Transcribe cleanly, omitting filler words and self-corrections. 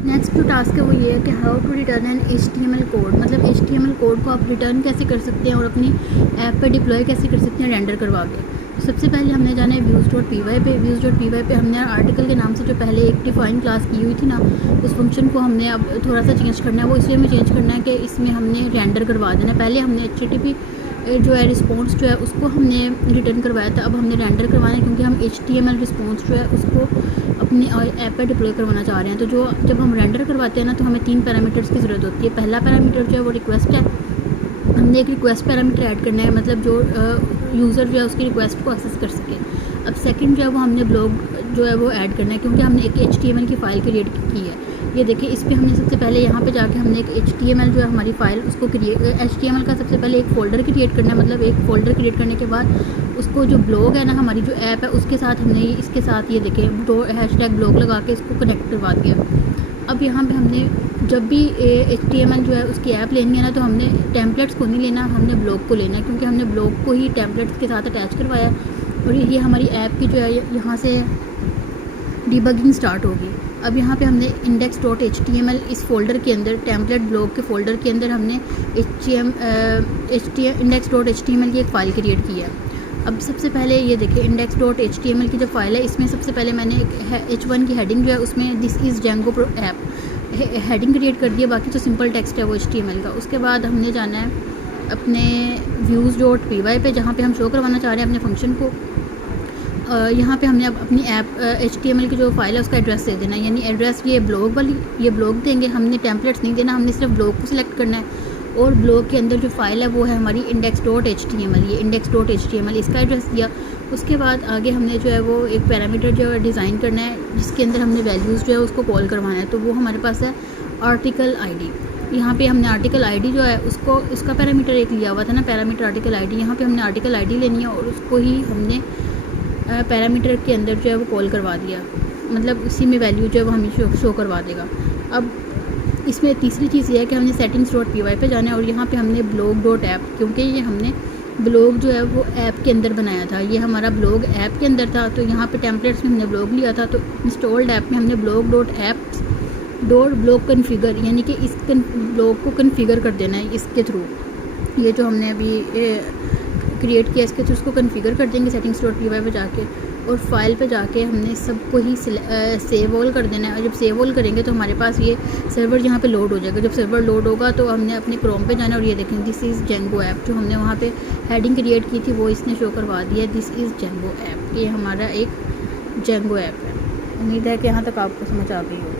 Next जो task है वो ये है कि how to return an HTML code, मतलब HTML कोड को आप रिटर्न कैसे कर सकते हैं और अपनी ऐप पे डिप्लॉय कैसे कर सकते हैं रेंडर करवा के। सबसे पहले हमने जाना है views.py पे। views.py पे हमने आर्टिकल के नाम से जो पहले एक डिफाइन क्लास की हुई थी ना, उस फंक्शन को हमने अब थोड़ा सा चेंज करना है। वो इसलिए हमें चेंज करना है कि इसमें हमने रेंडर करवा देना है। पहले हमने HTTP जो है रिस्पॉन्स जो है उसको हमने रिटर्न करवाया था, अब हमने रेंडर करवाना है क्योंकि हम HTML रिस्पॉन्स जो है उसको अपनी ऐप पर डिप्लॉय करवाना चाह रहे हैं। तो जब हम रेंडर करवाते हैं ना तो हमें 3 पैरामीटर्स की ज़रूरत होती है। पहला पैरामीटर जो है वो रिक्वेस्ट है, हमने एक रिक्वेस्ट पैरामीटर ऐड करना है, मतलब जो यूज़र जो है उसकी रिक्वेस्ट को एक्सेस कर सके। अब सेकंड जो है वो हमने ब्लॉग जो है वो ऐड करना है क्योंकि हमने एक HTML की फ़ाइल क्रिएट की है। ये देखिए, इस पर हमने सबसे पहले यहाँ पे जाके हमने एक HTML जो है हमारी फ़ाइल उसको HTML का सबसे पहले एक फ़ोल्डर क्रिएट करना है। मतलब एक फ़ोल्डर क्रिएट करने के बाद उसको जो ब्लॉग है ना, हमारी जो ऐप है उसके साथ हमने इसके साथ ये देखें तो #ब्लॉग लगा के इसको कनेक्ट करवा दिया। अब यहाँ पे हमने जब भी HTML जो है उसकी ऐप लेनी है ना तो हमने टेम्पलेट्स को नहीं लेना, हमने ब्लॉग को लेना है क्योंकि हमने ब्लॉग को ही टेम्पलेट्स के साथ अटैच करवाया और ये हमारी ऐप की जो है यहाँ से डिबगिंग स्टार्ट होगी। अब यहाँ पे हमने index.html इस फोल्डर के अंदर, टेम्पलेट ब्लॉग के फोल्डर के अंदर हमने index.html की एक फ़ाइल क्रिएट की है। अब सबसे पहले ये देखिए, index.html की जो फाइल है इसमें सबसे पहले मैंने एक H1 की हेडिंग जो है उसमें this is Django pro app heading create कर दिया, बाकी जो सिंपल टेक्स्ट है वो HTML का। उसके बाद हमने जाना है अपने views.py पे जहाँ पे हम शो करवाना चाह रहे हैं अपने फंक्शन को। यहाँ पे हमने अब अपनी ऐप HTML की जो फाइल है उसका एड्रेस दे देना है, यानी एड्रेस ये ब्लॉग वाली, ये ब्लॉग देंगे, हमने टेम्पलेट्स नहीं देना, हमने सिर्फ ब्लॉग को सिलेक्ट करना है। और ब्लॉग के अंदर जो फाइल है वो है हमारी index.html, ये index.html इसका एड्रेस दिया। उसके बाद आगे हमने जो है वो एक पैरामीटर जो है डिज़ाइन करना है जिसके अंदर हमने वैल्यूज़ जो है उसको कॉल करवाना है। तो वो हमारे पास है आर्टिकल ID। यहाँ पे हमने आर्टिकल ID जो है उसको, उसका पैरामीटर एक लिया हुआ था ना, पैरामीटर आर्टिकल ID, यहाँ पे हमने आर्टिकल ID लेनी है और उसको ही हमने पैरामीटर के अंदर जो है वो कॉल करवा दिया, मतलब उसी में वैल्यू जो है वो हमें शो करवा देगा। अब इसमें तीसरी चीज़ ये है कि हमने settings.py पे जाना है और यहाँ पे हमने blog.app, क्योंकि ये हमने ब्लॉग जो है वो ऐप के अंदर बनाया था, ये हमारा ब्लॉग ऐप के अंदर था। तो यहाँ पे टेम्पलेट्स में हमने ब्लॉग लिया था, तो इंस्टॉल्ड ऐप में हमने blog.apps.blog कन्फिगर, यानी कि इस ब्लॉग को कन्फिगर कर देना है इसके थ्रू। ये जो हमने अभी क्रिएट किया इसके थ्रू उसको कन्फिगर कर देंगे settings.py पे जाके, और फाइल पे जाके हमने सबको ही सेव ऑल कर देना है। और जब सेव ऑल करेंगे तो हमारे पास ये सर्वर यहाँ पे लोड हो जाएगा। जब सर्वर लोड होगा तो हमने अपने क्रोम पे जाना और ये देखें दिस इज़ जेंगो ऐप, जो हमने वहाँ पे हेडिंग क्रिएट की थी वो इसने शो करवा दिया, दिस इज़ जेंगो ऐप। ये हमारा एक जेंगो ऐप है। उम्मीद है कि यहाँ तक आपको समझ आ गई हो।